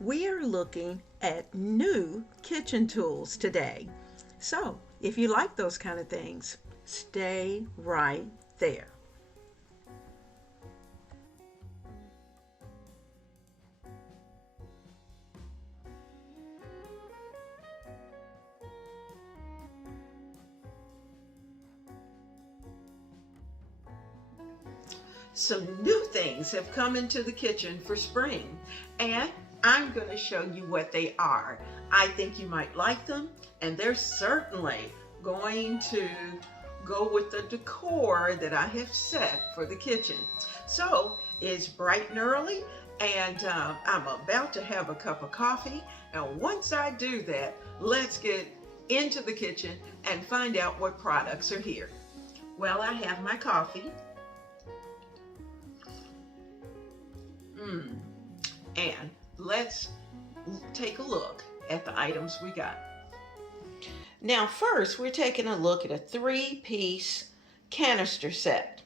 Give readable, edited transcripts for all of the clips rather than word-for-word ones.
We are looking at new kitchen tools today. So, if you like those kind of things, stay right there. Some new things have come into the kitchen for spring, and I'm going to show you what they are. I think you might like them, and they're certainly going to go with the decor that I have set for the kitchen. So it's bright and early, and I'm about to have a cup of coffee. And once I do that, let's get into the kitchen and find out what products are here. Well, I have my coffee. And let's take a look at the items we got. Now first, we're taking a look at a 3-piece canister set.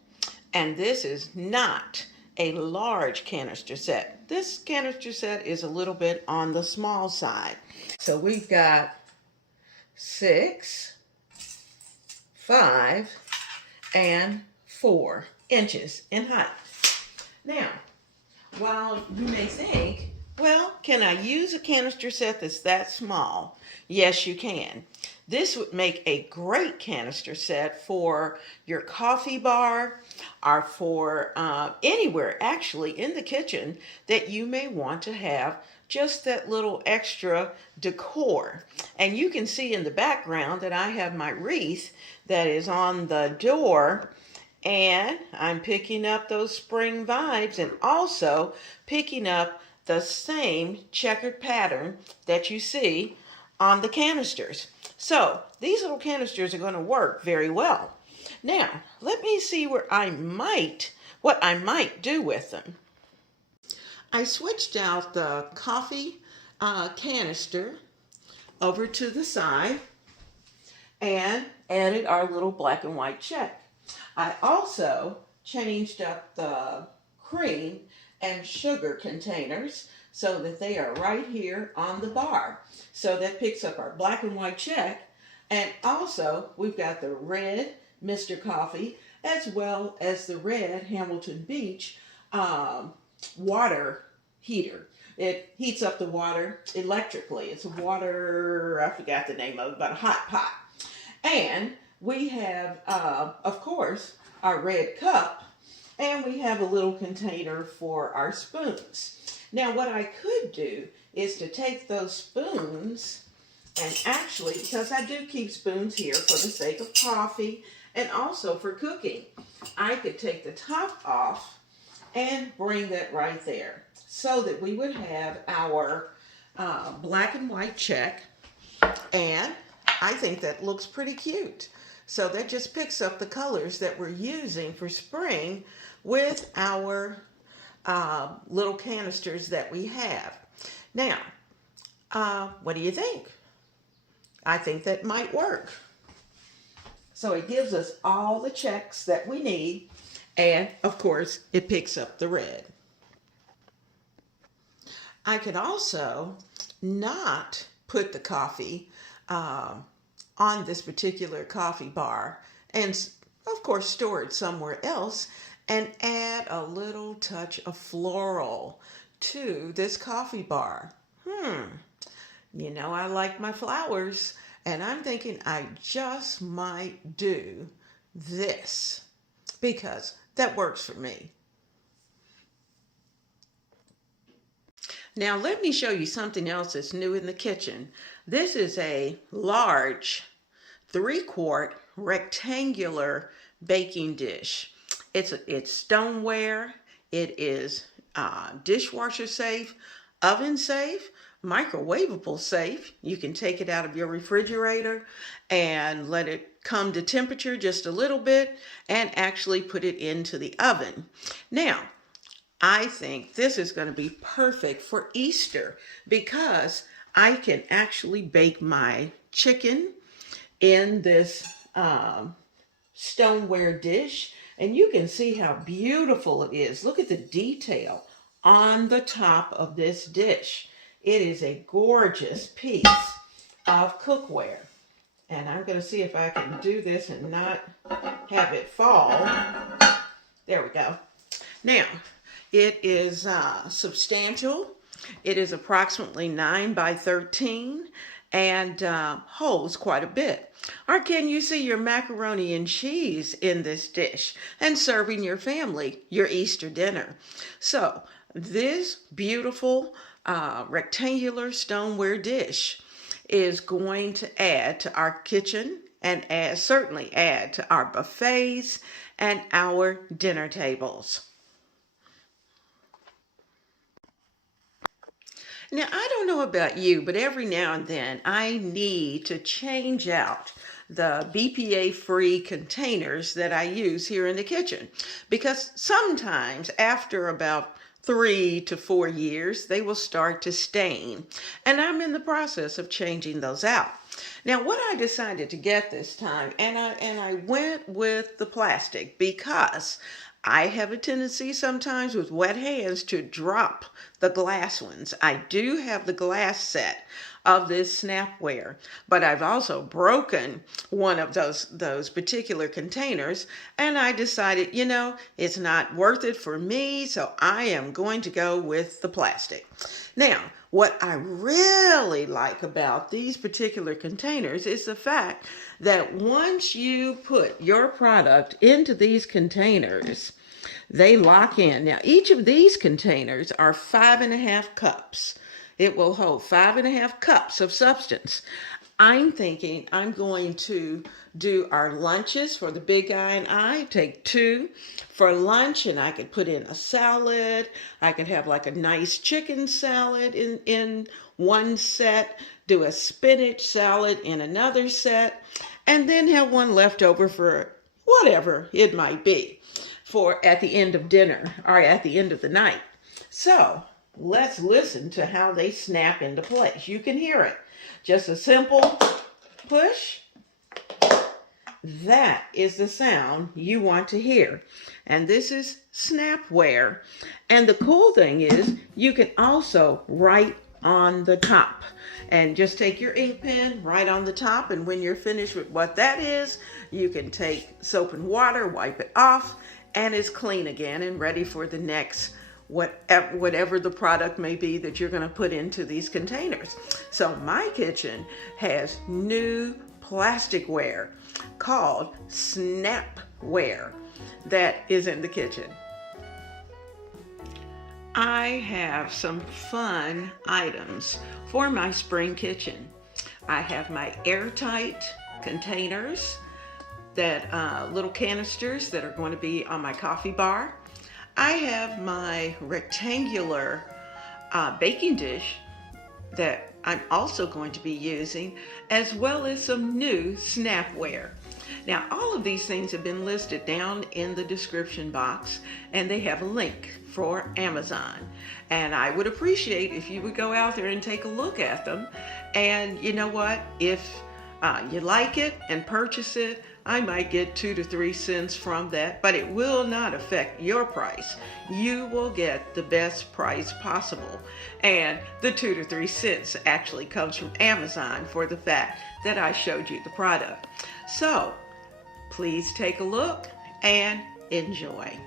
And this is not a large canister set. This canister set is a little bit on the small side. So we've got 6, 5, and 4 inches in height. Now, while you may think, well, can I use a canister set that's that small? Yes, you can. This would make a great canister set for your coffee bar or for anywhere actually in the kitchen that you may want to have just that little extra decor. And you can see in the background that I have my wreath that is on the door. And I'm picking up those spring vibes and also picking up the same checkered pattern that you see on the canisters. So these little canisters are going to work very well. Now, let me see what I might do with them. I switched out the coffee canister over to the side and added our little black and white check. I also changed up the cream and sugar containers so that they are right here on the bar. So that picks up our black and white check. And also we've got the red Mr. Coffee as well as the red Hamilton Beach water heater. It heats up the water electrically. It's a water, I forgot the name of it, but a hot pot. And we have, of course, our red cup, and we have a little container for our spoons. Now, what I could do is to take those spoons and actually, because I do keep spoons here for the sake of coffee and also for cooking, I could take the top off and bring that right there so that we would have our black and white check, and I think that looks pretty cute. So that just picks up the colors that we're using for spring with our little canisters that we have. Now, what do you think? I think that might work. So it gives us all the checks that we need, and of course, it picks up the red. I could also not put the coffee on this particular coffee bar and of course store it somewhere else and add a little touch of floral to this coffee bar. You know, I like my flowers, and I'm thinking I just might do this because that works for me. Now let me show you something else that's new in the kitchen. This is a large 3-quart rectangular baking dish. It's stoneware. It is dishwasher safe, oven safe, microwavable safe. You can take it out of your refrigerator and let it come to temperature just a little bit and actually put it into the oven. Now, I think this is going to be perfect for Easter because I can actually bake my chicken in this stoneware dish, and you can see how beautiful it is. Look at the detail on the top of this dish. It is a gorgeous piece of cookware. And I'm going to see if I can do this and not have it fall. There we go. Now, it is substantial. It is approximately 9 by 13 and holds quite a bit. Or can you see your macaroni and cheese in this dish and serving your family your Easter dinner? So this beautiful rectangular stoneware dish is going to add to our kitchen and certainly add to our buffets and our dinner tables. Now, I don't know about you, but every now and then I need to change out the BPA-free containers that I use here in the kitchen, because sometimes after about 3 to 4 years, they will start to stain, and I'm in the process of changing those out. Now, what I decided to get this time, and I went with the plastic because I have a tendency sometimes with wet hands to drop the glass ones. I do have the glass set of this snapware, but I've also broken one of those particular containers, and I decided, you know, it's not worth it for me, so I am going to go with the plastic. Now, what I really like about these particular containers is the fact that once you put your product into these containers, they lock in. Now, each of these containers are 5.5 cups. It will hold 5.5 cups of substance. I'm thinking I'm going to do our lunches for the big guy and I. Take 2 for lunch, and I could put in a salad. I could have like a nice chicken salad in one set, do a spinach salad in another set, and then have one left over for whatever it might be for at the end of dinner or at the end of the night. So let's listen to how they snap into place. You can hear it. Just a simple push. That is the sound you want to hear. And this is snapware. And the cool thing is you can also write on the top. And just take your ink pen, write on the top, and when you're finished with what that is, you can take soap and water, wipe it off, and it's clean again and ready for the next whatever the product may be that you're going to put into these containers. So my kitchen has new plasticware called snapware that is in the kitchen. I have some fun items for my spring kitchen. I have my airtight containers, that little canisters that are going to be on my coffee bar. I have my rectangular baking dish that I'm also going to be using, as well as some new snapware. Now, all of these things have been listed down in the description box, and they have a link for Amazon. And I would appreciate if you would go out there and take a look at them. And you know what? If you like it and purchase it, I might get 2 to 3 cents from that, but it will not affect your price. You will get the best price possible. And the 2 to 3 cents actually comes from Amazon for the fact that I showed you the product. So please take a look and enjoy.